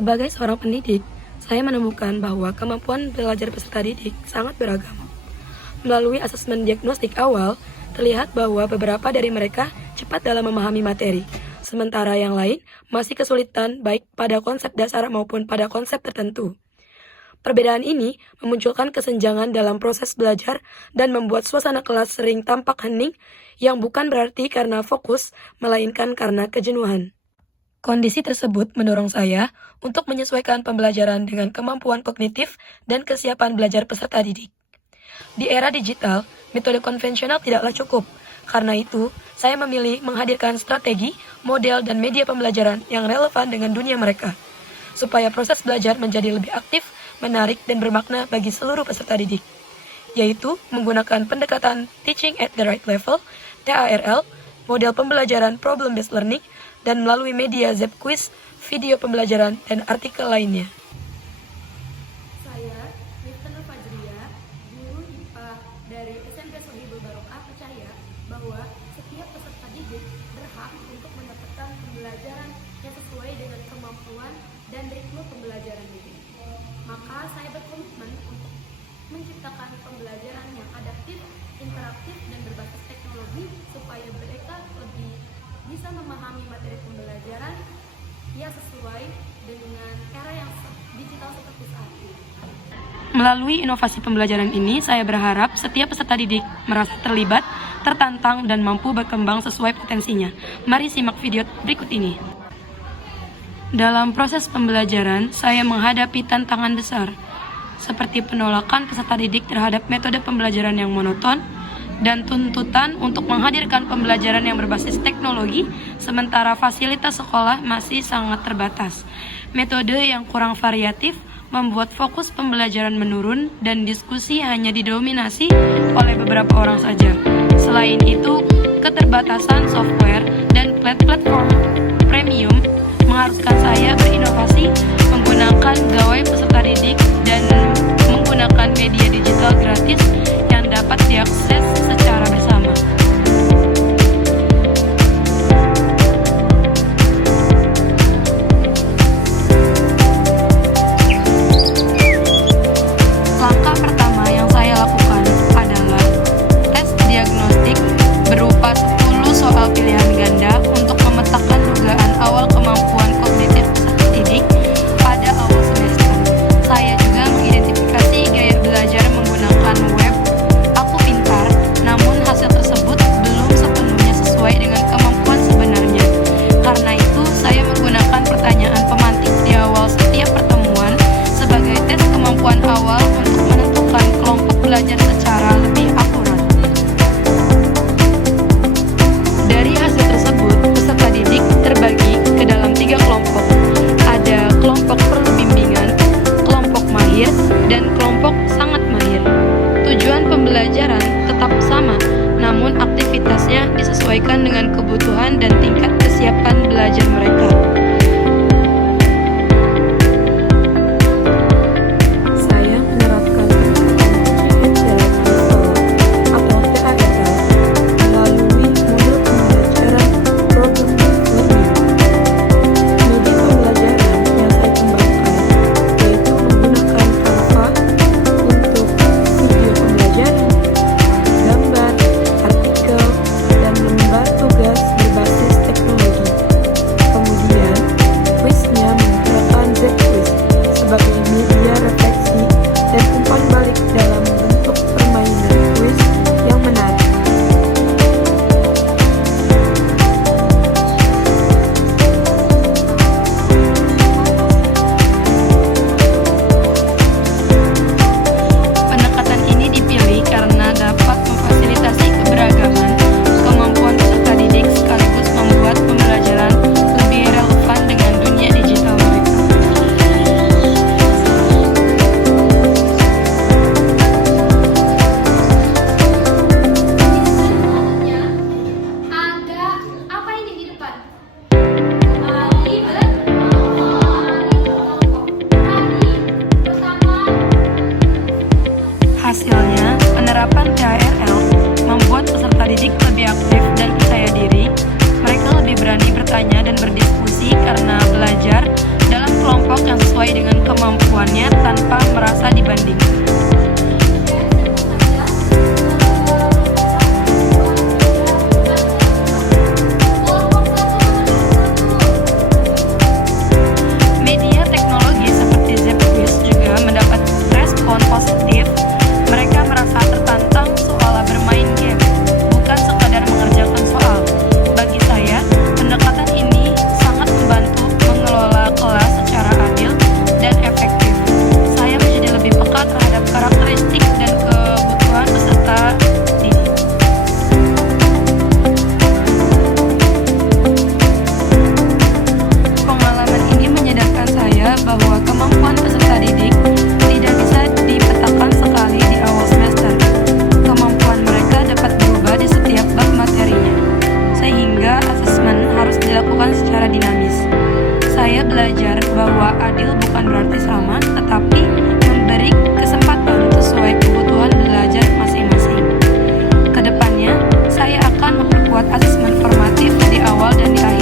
Sebagai seorang pendidik, saya menemukan bahwa kemampuan belajar peserta didik sangat beragam. Melalui asesmen diagnostik awal, terlihat bahwa beberapa dari mereka cepat dalam memahami materi, sementara yang lain masih kesulitan baik pada konsep dasar maupun pada konsep tertentu. Perbedaan ini memunculkan kesenjangan dalam proses belajar dan membuat suasana kelas sering tampak hening yang bukan berarti karena fokus, melainkan karena kejenuhan. Kondisi tersebut mendorong saya untuk menyesuaikan pembelajaran dengan kemampuan kognitif dan kesiapan belajar peserta didik. Di era digital, metode konvensional tidaklah cukup. Karena itu, saya memilih menghadirkan strategi, model, dan media pembelajaran yang relevan dengan dunia mereka, supaya proses belajar menjadi lebih aktif, menarik, dan bermakna bagi seluruh peserta didik, yaitu menggunakan pendekatan Teaching at the Right Level, TARL, model pembelajaran Problem-Based Learning, dan melalui media Zep Quiz, video pembelajaran, dan artikel lainnya. Saya, Mifta Nur Fajriya, guru IPA dari SMP Sohibul Barokah, percaya bahwa setiap peserta didik berhak untuk mendapatkan pembelajaran yang sesuai dengan kemampuan dan ritme pembelajaran didik. Maka saya berkomitmen untuk menciptakan pembelajaran yang adaptif, interaktif, dan berbasis teknologi supaya mereka lebih bisa memahami materi pembelajaran yang sesuai dengan era yang digital seperti saat ini. Melalui inovasi pembelajaran ini, saya berharap setiap peserta didik merasa terlibat, tertantang, dan mampu berkembang sesuai potensinya. Mari simak video berikut ini. Dalam proses pembelajaran, saya menghadapi tantangan besar, seperti penolakan peserta didik terhadap metode pembelajaran yang monoton, dan tuntutan untuk menghadirkan pembelajaran yang berbasis teknologi, sementara fasilitas sekolah masih sangat terbatas. Metode yang kurang variatif membuat fokus pembelajaran menurun dan diskusi hanya didominasi oleh beberapa orang saja. Selain itu, keterbatasan software dan platform premium mengharuskan saya berinovasi menggunakan gawai peserta didik dan menggunakan media digital gratis yang dapat diakses secara bersama. Langkah pertama yang saya lakukan adalah tes diagnostik berupa 10 soal pilihan ganda untuk memetakan dugaan awal kemampuan kognitif peserta didik pada awal semester. Saya juga mengidentifikasi gaya belajar menggunakan web Aku Pintar, namun hasil tersebut belum sepenuhnya sesuai dengan kemampuan sebenarnya. Karena itu, saya menggunakan pertanyaan pemantik di awal setiap pertemuan sebagai tes kemampuan awal untuk menentukan kelompok belajar secara lebih akurat. Dari hasil tersebut, peserta didik terbagi ke dalam 3 kelompok. Ada kelompok perlu bimbingan, kelompok mahir, dan kelompok sangat mahir. Tujuan pembelajaran tetap sama, namun aktivitasnya disesuaikan dengan kebutuhan dan tingkat kesiapan belajar mereka. Saya menerapkan atau TARL melalui modul pembelajaran Problem-Based Learning. Media pembelajaran yang saya kembangkan yaitu menggunakan Canva untuk video pembelajaran, gambar, artikel, dan lembar tugas berbasis teknologi. Kemudian, bahwa adil bukan berarti sama, tetapi memberi kesempatan sesuai kebutuhan belajar masing-masing. Kedepannya, saya akan memperkuat asesmen formatif di awal dan di akhir